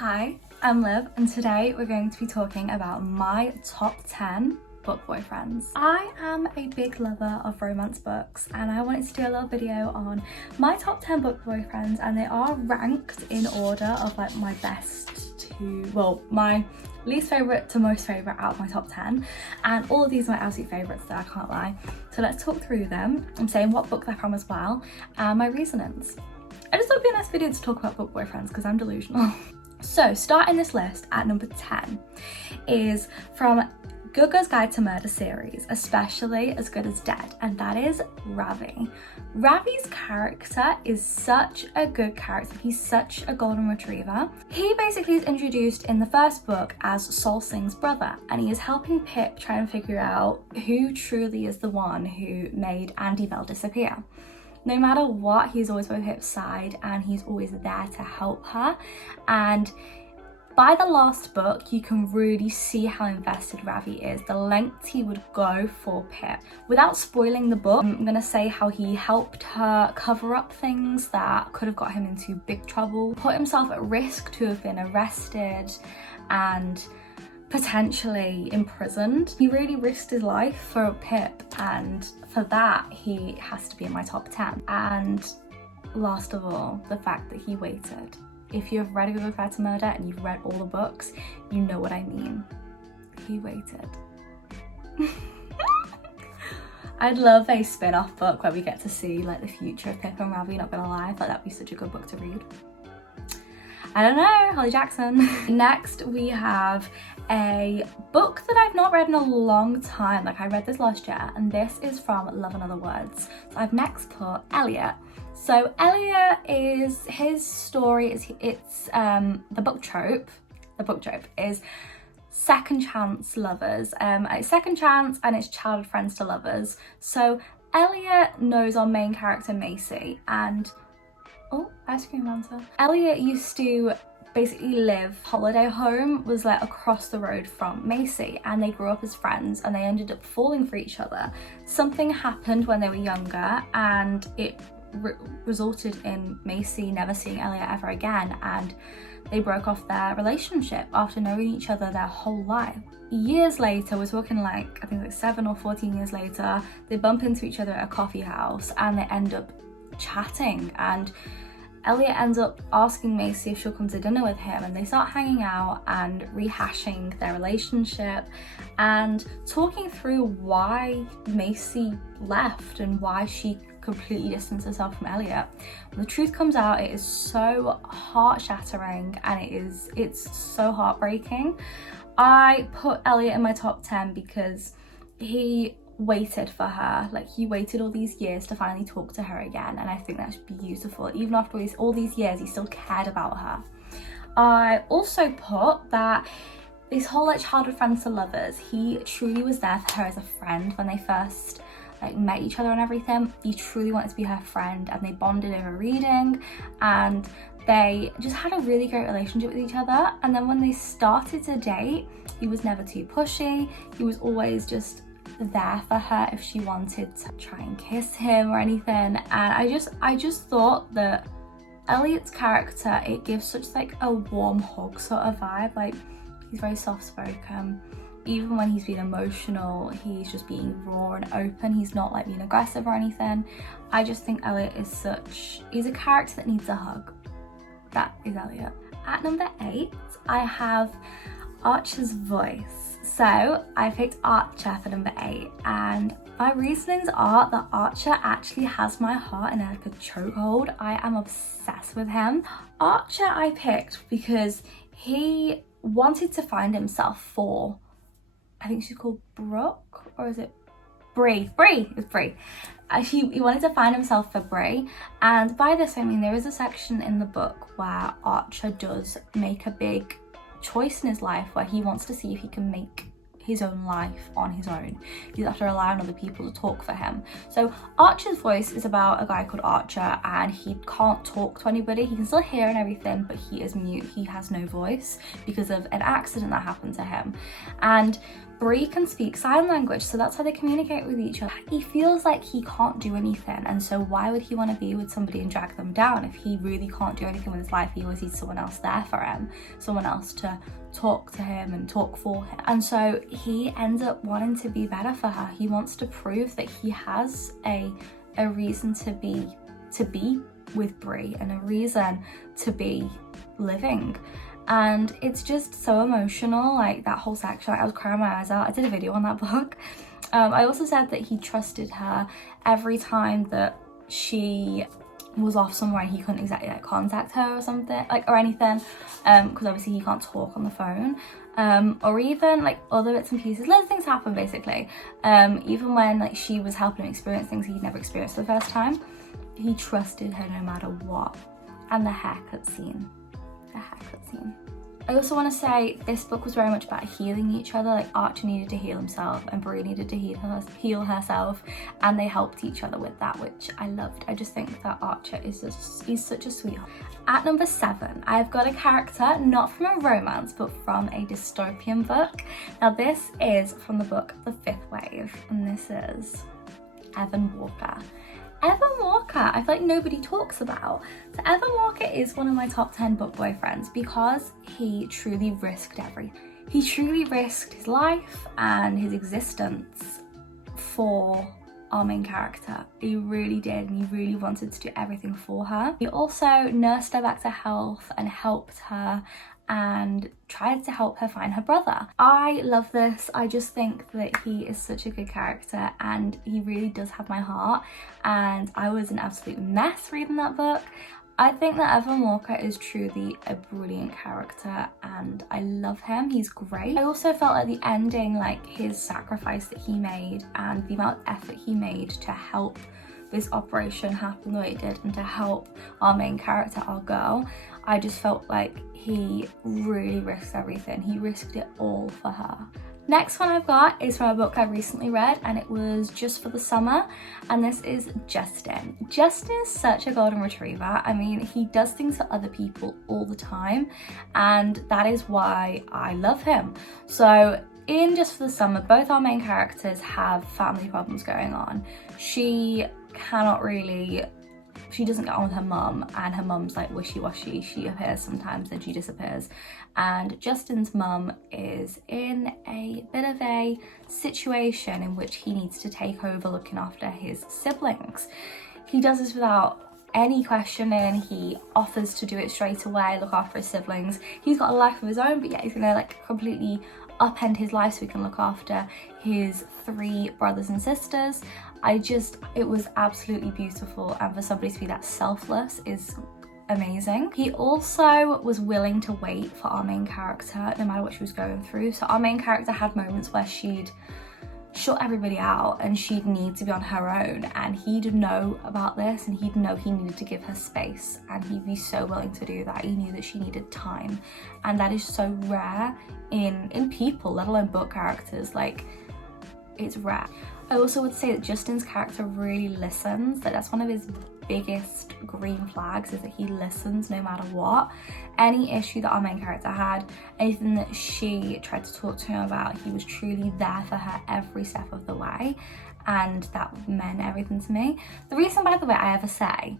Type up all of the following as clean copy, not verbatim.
Hi, I'm Liv, and today we're going to be talking about my top 10 book boyfriends. I am a big lover of romance books, and I wanted to do a little video on my top 10 book boyfriends, and they are ranked in order of like my best to, well, my least favourite to most favourite out of my top 10, and all of these are my absolute favourites, so I can't lie. So let's talk through them. I'm saying what book they're from as well, and my reasonings. I just thought it'd be a nice video to talk about book boyfriends because I'm delusional. So starting this list at number 10 is from Good Girl's Guide to Murder series, Especially As Good As Dead, and that is Ravi. Ravi's character is such a good character. He's such a golden retriever. He basically is introduced in the first book as Sol Singh's brother, and he is helping Pip try and figure out who truly is the one who made Andy Bell disappear. No matter what, he's always by Pip's side, and he's always there to help her. And by the last book, you can really see how invested Ravi is, the lengths he would go for Pip. Without spoiling the book, I'm gonna say how he helped her cover up things that could have got him into big trouble, put himself at risk to have been arrested and potentially imprisoned. He really risked his life for Pip, and for that he has to be in my top 10. And last of all, the fact that he waited. If you have read A Good Girl's Guide to Murder and you've read all the books, you know what I mean. He waited. I'd love a spin-off book where we get to see like the future of Pip and Ravi, not gonna lie. I thought that'd be such a good book to read. I don't know, Holly Jackson. Next we have a book that I've not read in a long time. Like I read this last year, and this is from Love and Other Words. So I've next put Elliot. So Elliot is, his story is, the book trope is second chance lovers. It's second chance and it's childhood friends to lovers. So Elliot knows our main character Macy, and oh, ice cream answer. Elliot used to basically live, holiday home was like across the road from Macy, and they grew up as friends and they ended up falling for each other. Something happened when they were younger, and it resulted in Macy never seeing Elliot ever again, and they broke off their relationship after knowing each other their whole life. Years later, we're talking like, I think like 7 or 14 years later, they bump into each other at a coffee house and they end up chatting, and Elliot ends up asking Macy if she'll come to dinner with him, and they start hanging out and rehashing their relationship and talking through why Macy left and why she completely distanced herself from Elliot. When the truth comes out, it is so heart-shattering and it's so heartbreaking. I put Elliot in my top 10 because he waited for her. Like, he waited all these years to finally talk to her again, and I think that's beautiful. Even after all these years, he still cared about her. I also put that this whole like childhood friends to lovers, he truly was there for her as a friend when they first like met each other and everything. He truly wanted to be her friend, and they bonded over reading, and they just had a really great relationship with each other. And then when they started to date, he was never too pushy. He was always just there for her if she wanted to try and kiss him or anything. And I just thought that Elliot's character, it gives such like a warm hug sort of vibe. Like, he's very soft spoken. Even when he's being emotional, he's just being raw and open. He's not like being aggressive or anything. I just think Elliot is he's a character that needs a hug. That is Elliot. At number 8, I have Archer's voice. So I picked Archer for number 8, and my reasonings are that Archer actually has my heart in like a chokehold. I am obsessed with him. Archer I picked because he wanted to find himself for, I think she's called Brooke, or is it Bree? It's Bree. He wanted to find himself for Bree, and by this I mean there is a section in the book where Archer does make a big choice in his life where he wants to see if he can make his own life on his own. He doesn't have to rely on other people to talk for him. So Archer's voice is about a guy called Archer, and he can't talk to anybody. He can still hear and everything, but he is mute. He has no voice because of an accident that happened to him. And Brie can speak sign language, so that's how they communicate with each other. He feels like he can't do anything, and so why would he want to be with somebody and drag them down if he really can't do anything with his life? He always needs someone else there for him, someone else to talk to him and talk for him. And so he ends up wanting to be better for her. He wants to prove that he has a reason to be with Brie and a reason to be living. And it's just so emotional, like that whole section. Like, I was crying my eyes out. I did a video on that book. I also said that he trusted her every time that she was off somewhere and he couldn't exactly like contact her or something, like, or anything, because obviously he can't talk on the phone, or even like other bits and pieces. Loads of things happen basically. Even when like she was helping him experience things he'd never experienced for the first time, he trusted her no matter what. And the haircut scene. I also want to say this book was very much about healing each other. Like, Archer needed to heal himself and Brie needed to heal herself, and they helped each other with that, which I loved. I just think that Archer he's such a sweetheart. At number 7, I've got a character not from a romance but from a dystopian book. Now this is from the book The Fifth Wave, and this is Evan Walker. Evan Walker, I feel like nobody talks about. So Evan Walker is one of my top 10 book boyfriends because he truly risked everything. He truly risked his life and his existence for our main character. He really did, and he really wanted to do everything for her. He also nursed her back to health and helped her and tried to help her find her brother. I love this. I just think that he is such a good character and he really does have my heart, and I was an absolute mess reading that book. I think that Evan Walker is truly a brilliant character and I love him. He's great. I also felt at the ending, like his sacrifice that he made and the amount of effort he made to help this operation happen the way it did and to help our main character, our girl, I just felt like he really risked everything. He risked it all for her. Next one I've got is from a book I recently read, and it was Just for the Summer, and this is Justin. Justin is such a golden retriever. I mean, he does things for other people all the time, and that is why I love him. So in Just for the Summer, both our main characters have family problems going on. She doesn't get on with her mum, and her mum's like wishy-washy. She appears sometimes and she disappears. And Justin's mum is in a bit of a situation in which he needs to take over looking after his siblings. He does this without any questioning. He offers to do it straight away, look after his siblings. He's got a life of his own, but yeah, he's gonna like completely upend his life so he can look after his 3 brothers and sisters. It was absolutely beautiful, and for somebody to be that selfless is amazing. He also was willing to wait for our main character no matter what she was going through. So our main character had moments where she'd shut everybody out and she'd need to be on her own, and he'd know about this and he'd know he needed to give her space, and he'd be so willing to do that. He knew that she needed time, and that is so rare in people, let alone book characters. Like, it's rare. I also would say that Justin's character really listens. That's one of his biggest green flags, is that he listens no matter what. Any issue that our main character had, anything that she tried to talk to him about, he was truly there for her every step of the way, and that meant everything to me. The reason, by the way, I ever say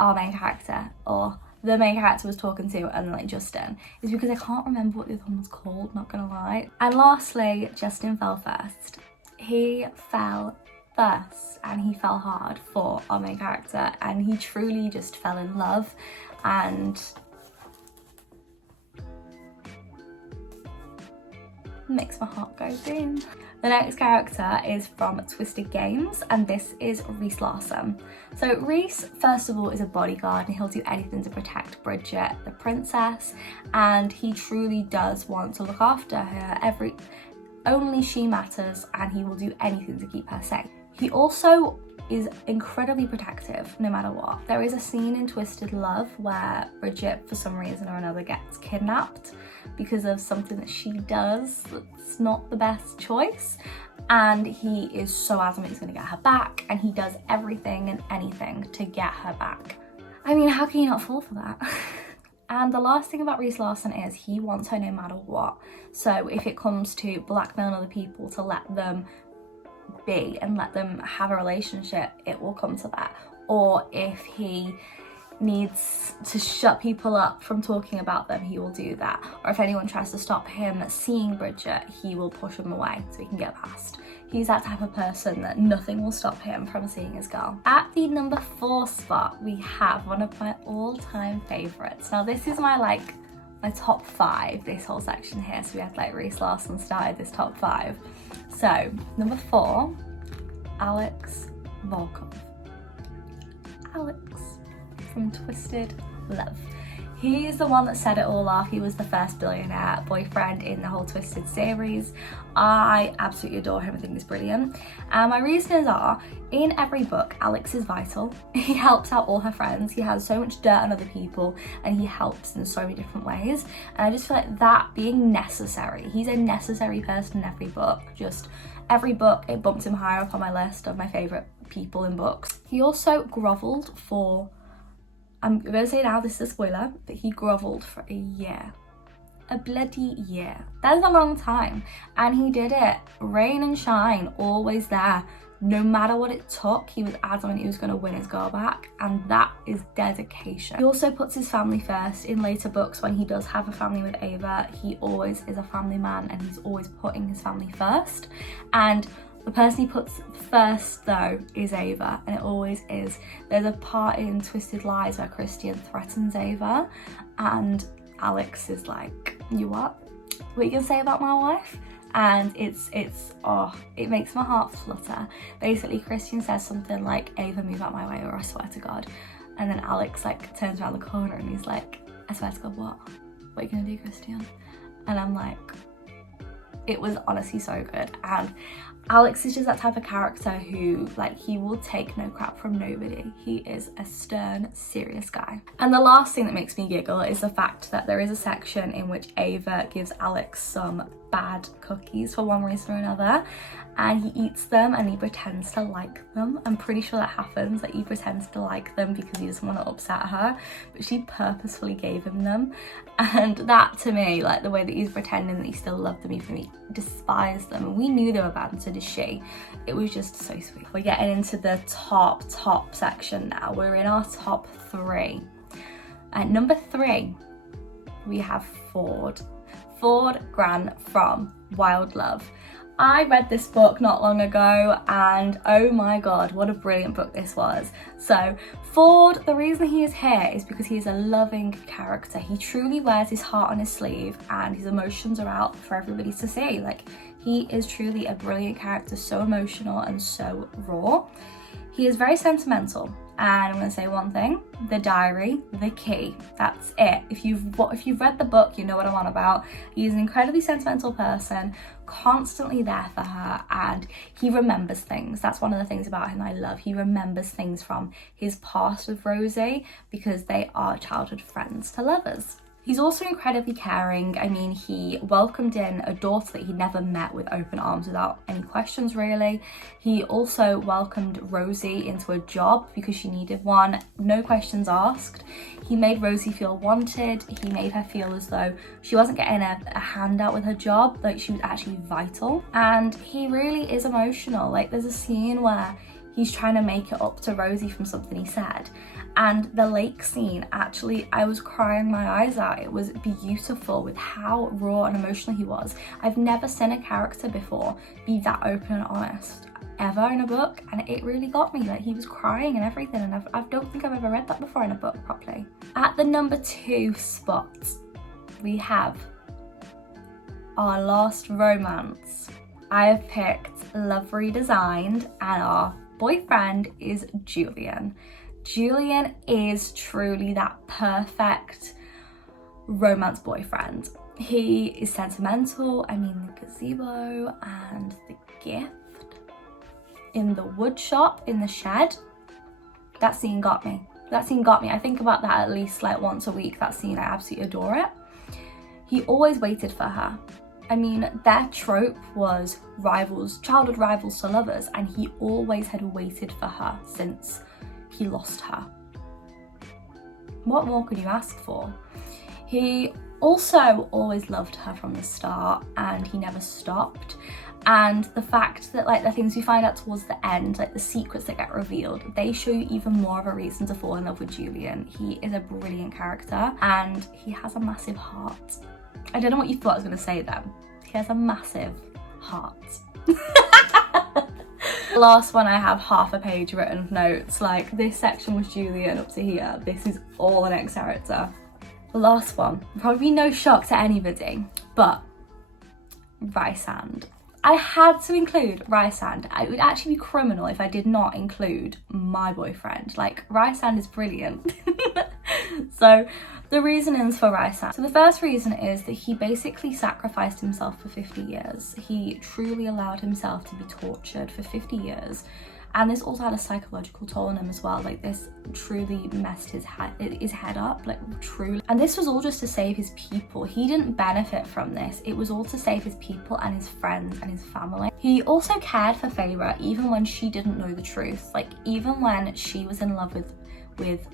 our main character or the main character was talking to and like Justin is because I can't remember what the other one was called, not gonna lie. And lastly, Justin fell first. He fell first and he fell hard for our main character, and he truly just fell in love, and makes my heart go boom. The next character is from Twisted Games, and this is Reese Larson. So Reese, first of all, is a bodyguard and he'll do anything to protect Bridget, the princess, and he truly does want to look after her. Only she matters, and he will do anything to keep her safe. He also is incredibly protective no matter what. There is a scene in Twisted Love where Bridget, for some reason or another, gets kidnapped because of something that she does that's not the best choice, and he is so adamant he's going to get her back, and he does everything and anything to get her back. I mean, how can you not fall for that? And the last thing about Reese Larson is he wants her no matter what. So if it comes to blackmailing other people to let them be and let them have a relationship, it will come to that. Or if he needs to shut people up from talking about them, he will do that. Or if anyone tries to stop him seeing Bridget, he will push them away so he can get past. He's that type of person that nothing will stop him from seeing his girl. At the number 4 spot, we have one of my all-time favorites. Now this is my top 5, this whole section here. So we had like Reese Larson started this top 5. So number 4, Alex Volkov. Alex from Twisted Love. He's the one that set it all off. He was the first billionaire boyfriend in the whole Twisted series. I absolutely adore him. I think he's brilliant. And my reasons are, in every book, Alex is vital. He helps out all her friends. He has so much dirt on other people and he helps in so many different ways. And I just feel like that being necessary. He's a necessary person in every book. Just every book, it bumped him higher up on my list of my favourite people in books. He also grovelled for, I'm going to say now, this is a spoiler, but he grovelled for a year. A bloody year. That is a long time. And he did it, rain and shine, always there. No matter what it took, he was adamant he was going to win his girl back, and that is dedication. He also puts his family first. In later books, when he does have a family with Ava, he always is a family man and he's always putting his family first. And the person he puts first though is Ava, and it always is. There's a part in Twisted Lies where Christian threatens Ava and Alex is like, you what? What are you gonna say about my wife? And it makes my heart flutter. Basically, Christian says something like, Ava, move out my way or I swear to God. And then Alex like turns around the corner and he's like, I swear to God, what? What are you gonna do, Christian? And I'm like, it was honestly so good. And Alex is just that type of character who, like, he will take no crap from nobody. He is a stern, serious guy. And the last thing that makes me giggle is the fact that there is a section in which Ava gives Alex some bad cookies for one reason or another, and he eats them and he pretends to like them. I'm pretty sure that happens, that he pretends to like them because he doesn't want to upset her, but she purposefully gave him them. And that, to me, like the way that he's pretending that he still loved them even though he despised them, and we knew they were bad and so did she, it was just so sweet. We're getting into the top section now. We're in our top 3. At number 3, we have Ford Grant from Wild Love. I read this book not long ago and oh my God, what a brilliant book this was. So Ford, the reason he is here is because he is a loving character. He truly wears his heart on his sleeve and his emotions are out for everybody to see. Like, he is truly a brilliant character, so emotional and so raw. He is very sentimental, and I'm going to say one thing: the diary, the key. That's it. If you've read the book, you know what I'm on about. He's an incredibly sentimental person, constantly there for her, and he remembers things. That's one of the things about him I love. He remembers things from his past with Rosie because they are childhood friends to lovers. He's also incredibly caring. I mean, he welcomed in a daughter that he never met with open arms without any questions, really. He also welcomed Rosie into a job because she needed one, no questions asked. He made Rosie feel wanted. He made her feel as though she wasn't getting a handout with her job, like she was actually vital. And he really is emotional. Like, there's a scene where he's trying to make it up to Rosie from something he said. And the lake scene, actually, I was crying my eyes out. It was beautiful with how raw and emotional he was. I've never seen a character before be that open and honest ever in a book, and it really got me. Like, he was crying and everything, and I don't think I've ever read that before in a book properly. At the number 2 spot, we have our last romance. I have picked Love Redesigned, and our boyfriend is Julian. Julian is truly that perfect romance boyfriend. He is sentimental. I mean, the gazebo and the gift in the wood shop in the shed, that scene got me. I think about that at least like once a week, that scene. I absolutely adore it. He always waited for her. I mean, their trope was childhood rivals to lovers, and he always had waited for her since he lost her. What more could you ask for? He also always loved her from the start, and he never stopped. And the fact that like the things you find out towards the end, like the secrets that get revealed, they show you even more of a reason to fall in love with Julian. He is a brilliant character and he has a massive heart. I don't know what you thought I was going to say then. He has a massive heart. The last one, I have half a page written of notes. Like, this section was Julian up to here. This is all the next character. The last one, probably no shock to anybody, but Rysand. I had to include Rysand. It would actually be criminal if I did not include my boyfriend. Like, Rysand is brilliant. So the reasonings for Rysand. So the first reason is that he basically sacrificed himself for 50 years. He truly allowed himself to be tortured for 50 years. And this also had a psychological toll on him as well. Like, this truly messed his head up, like, truly. And this was all just to save his people. He didn't benefit from this. It was all to save his people and his friends and his family. He also cared for Feyre even when she didn't know the truth. Like, even when she was in love with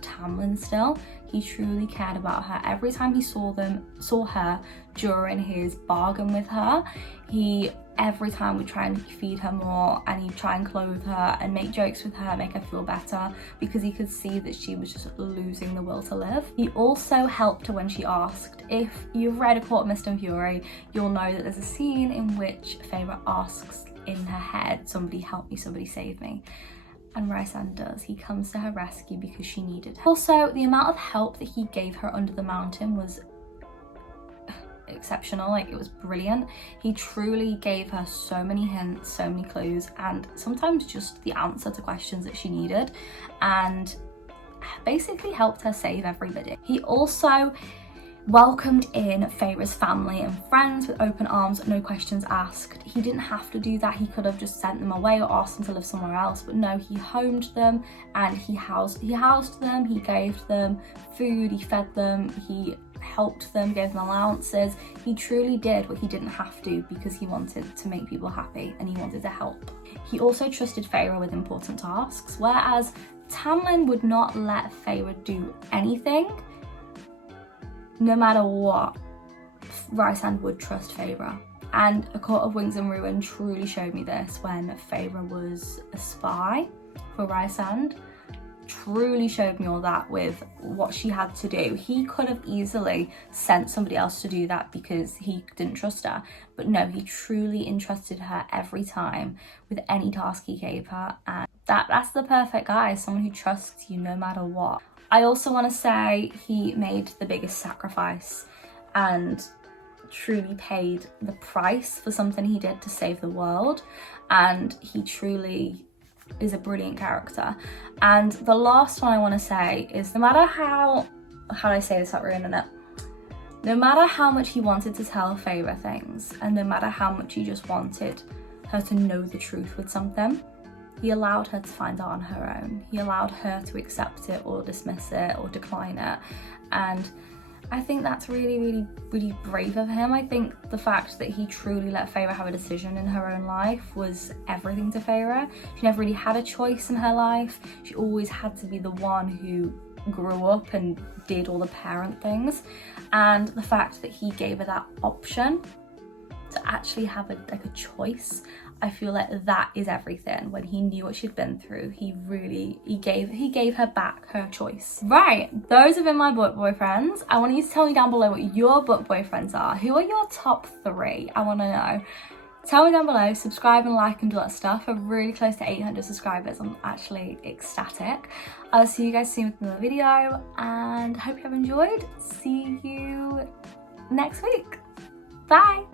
Tamlin still, he truly cared about her. Every time he saw her during his bargain with her, he every time would try and feed her more, and he'd try and clothe her and make jokes with her, make her feel better, because he could see that she was just losing the will to live. He also helped her when she asked. If you've read A Court of Mist and Fury, you'll know that there's a scene in which Feyre asks in her head, somebody help me, somebody save me. And Rysand does. He comes to her rescue because she needed her. Also, the amount of help that he gave her under the mountain was exceptional. Like, it was brilliant. He truly gave her so many hints, so many clues, and sometimes just the answer to questions that she needed, and basically helped her save everybody. He also welcomed in Feyre's family and friends with open arms, no questions asked. He didn't have to do that. He could have just sent them away or asked them to live somewhere else, but no, he homed them and he housed them. He gave them food, he fed them, he helped them, gave them allowances. He truly did what he didn't have to because he wanted to make people happy and he wanted to help. He also trusted Feyre with important tasks, whereas Tamlin would not let Feyre do anything. No matter what, Rysand would trust Feyre. And A Court of Wings and Ruin truly showed me this when Feyre was a spy for Rysand. Truly showed me all that with what she had to do. He could have easily sent somebody else to do that because he didn't trust her. But no, he truly entrusted her every time with any task he gave her. And that's the perfect guy, someone who trusts you no matter what. I also want to say he made the biggest sacrifice and truly paid the price for something he did to save the world, and he truly is a brilliant character. And the last one I want to say is, no matter how do I say this without ruining it? No matter how much he wanted to tell Feyre things, and no matter how much he just wanted her to know the truth with something, he allowed her to find out on her own. He allowed her to accept it or dismiss it or decline it. And I think that's really, really, really brave of him. I think the fact that he truly let Feyre have a decision in her own life was everything to Feyre. She never really had a choice in her life. She always had to be the one who grew up and did all the parent things. And the fact that he gave her that option to actually have a choice, I feel like that is everything. When he knew what she'd been through, he gave her back her choice. Right, those have been my book boyfriends. I want you to tell me down below what your book boyfriends are. Who are your top 3? I want to know. Tell me down below, subscribe and like and do that stuff. We're really close to 800 subscribers. I'm actually ecstatic. I'll see you guys soon with another video, and hope you have enjoyed. See you next week. Bye.